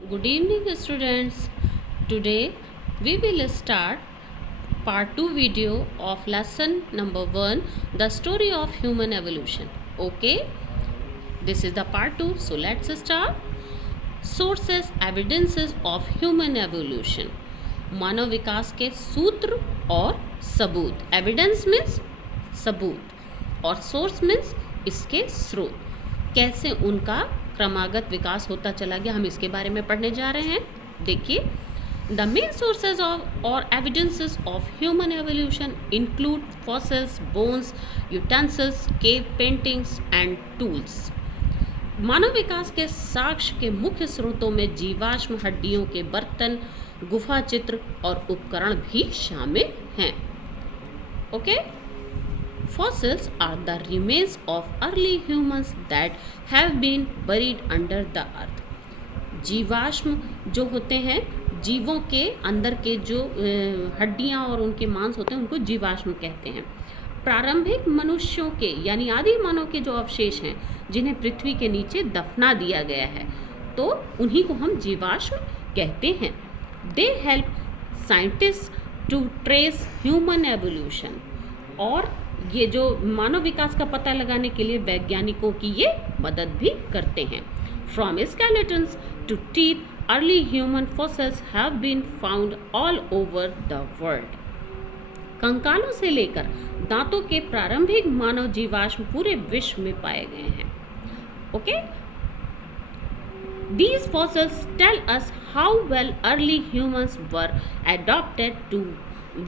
Good evening, students. Today we will start part 2 video of lesson number 1, the story of human evolution. Okay, this is the part 2. So let's start. Sources, evidences of human evolution. मानव विकास के सूत्र और सबूत. Evidence means सबूत और source means इसके स्रोत. कैसे उनका क्रमागत विकास होता चला गया, हम इसके बारे में पढ़ने जा रहे हैं. देखिए, द मेन सोर्सेज ऑफ और evidences of human evolution include fossils, bones, utensils, cave paintings and tools. मानव विकास के साक्ष्य के मुख्य स्रोतों में जीवाश्म हड्डियों के बर्तन, गुफा चित्र और उपकरण भी शामिल हैं. Okay, fossils are the remains of early humans that have been buried under the earth. जीवाश्म जो होते हैं, जीवों के अंदर के जो हड्डियां और उनके मांस होते हैं उनको जीवाश्म कहते हैं. प्रारंभिक मनुष्यों के यानी आदि मानव के जो अवशेष हैं जिन्हें पृथ्वी के नीचे दफना दिया गया है, तो उन्हीं को हम जीवाश्म कहते हैं. They help scientist to trace human evolution. और ये जो मानव विकास का पता लगाने के लिए वैज्ञानिकों की ये मदद भी करते हैं. From skeletons to teeth, early human fossils have been found all over the world. कंकालों से लेकर दांतों के प्रारंभिक मानव जीवाश्म पूरे विश्व में पाए गए हैं. Okay, these fossils tell us how well early humans were adapted to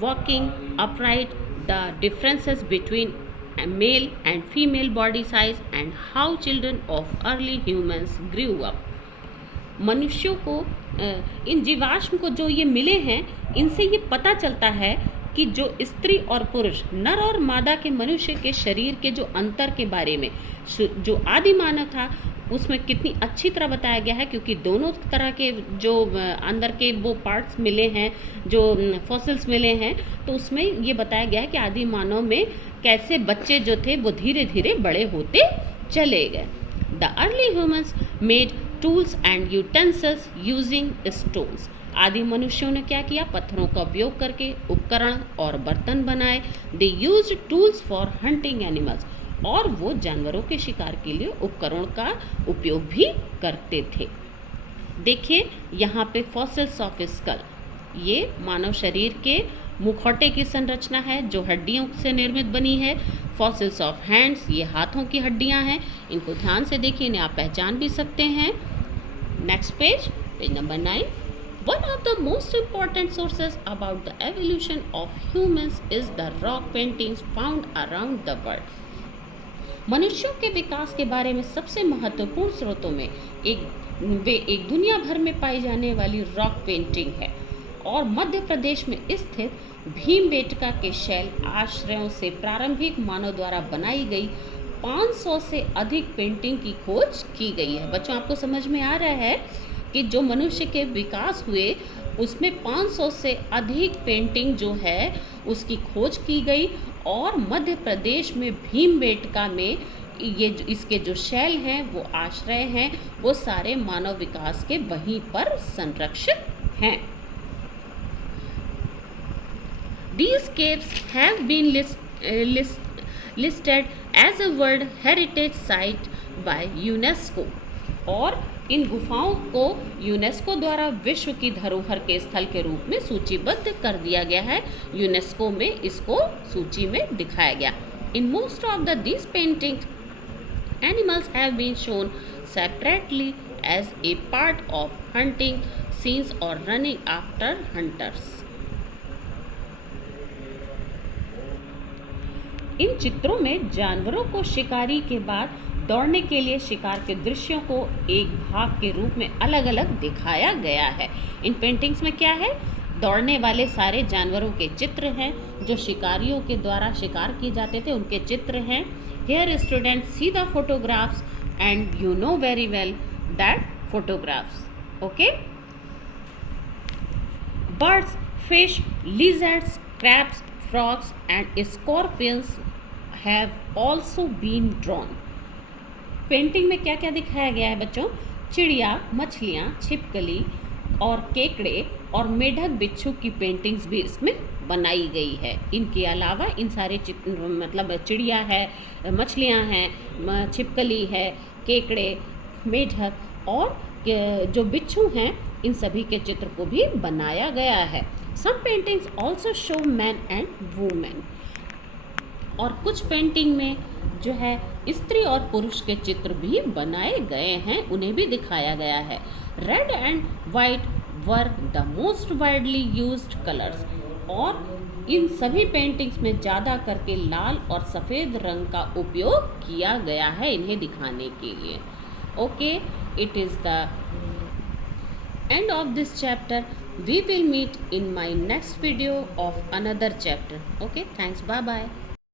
walking upright, the differences between a male and female body size, and how children of early humans grew up. मनुष्यों को इन जीवाश्म को जो ये मिले हैं, इनसे ये पता चलता है कि जो स्त्री और पुरुष, नर और मादा के मनुष्य के शरीर के जो अंतर के बारे में जो आदि मानव था उसमें कितनी अच्छी तरह बताया गया है, क्योंकि दोनों तरह के जो अंदर के वो पार्ट्स मिले हैं, जो फॉसिल्स मिले हैं, तो उसमें ये बताया गया है कि आदि मानव में कैसे बच्चे जो थे वो धीरे धीरे बड़े होते चले गए. The early humans made tools and utensils using stones. आदि मनुष्यों ने क्या किया? पत्थरों का उपयोग करके उपकरण और बर्तन बनाए. They used tools for hunting animals. और वो जानवरों के शिकार के लिए उपकरणों का उपयोग भी करते थे. देखिए यहाँ पे फॉसिल्स ऑफ स्कल, ये मानव शरीर के मुखौटे की संरचना है जो हड्डियों से निर्मित बनी है. फॉसिल्स ऑफ हैंड्स, ये हाथों की हड्डियाँ हैं. इनको ध्यान से देखिए, इन्हें आप पहचान भी सकते हैं. Next page, page number 9. One of the most important sources about the evolution of humans is the rock paintings found around the world. मनुष्यों के विकास के बारे में सबसे महत्वपूर्ण स्रोतों में एक दुनिया भर में पाई जाने वाली रॉक पेंटिंग है, और मध्य प्रदेश में स्थित भीमबेटका के शैल आश्रयों से प्रारंभिक मानव द्वारा बनाई गई 500 से अधिक पेंटिंग की खोज की गई है. बच्चों, आपको समझ में आ रहा है कि जो मनुष्य के विकास हुए उसमें 500 से अधिक पेंटिंग जो है उसकी खोज की गई, और मध्य प्रदेश में भीमबेटका में ये इसके जो शैल हैं, वो आश्रय हैं, वो सारे मानव विकास के वहीं पर संरक्षित हैं. These caves have been listed as a World Heritage Site by UNESCO. और इन गुफाओं को यूनेस्को द्वारा विश्व की धरोहर के स्थल के रूप में सूचीबद्ध कर दिया गया है. यूनेस्को में इसको सूची में दिखाया गया. In most of these paintings animals have been shown separately as a part of hunting scenes और रनिंग आफ्टर हंटर्स. इन चित्रों में जानवरों को शिकारी के बाद दौड़ने के लिए शिकार के दृश्यों को एक भाग के रूप में अलग अलग दिखाया गया है. इन पेंटिंग्स में क्या है? दौड़ने वाले सारे जानवरों के चित्र हैं, जो शिकारियों के द्वारा शिकार किए जाते थे उनके चित्र हैं. Here student see the photographs and you know very well that photographs. Okay, birds, fish, lizards, crabs, frogs and scorpions have also been drawn. Painting में क्या क्या दिखाया गया है बच्चों? चिड़िया, मछलियाँ, छिपकली और केकड़े और मेढक बिच्छू की पेंटिंग्स भी इसमें बनाई गई है। इनके अलावा इन सारे चित्र मतलब चिड़िया है, मछलियाँ हैं, छिपकली है, केकड़े, मेढक और जो बिच्छू हैं, इन सभी के चित्र को भी बनाया गया है। Some paintings also show man and women. और कुछ पेंटिंग में जो है स्त्री और पुरुष के चित्र भी बनाए गए हैं, उन्हें भी दिखाया गया है। Red and white were the most widely used colours. और इन सभी पेंटिंग्स में ज़्यादा करके लाल और सफ़ेद रंग का उपयोग किया गया है इन्हें दिखाने के लिए। Okay, it is the end of this chapter. We will meet in my next video of another chapter. Okay, thanks, bye bye.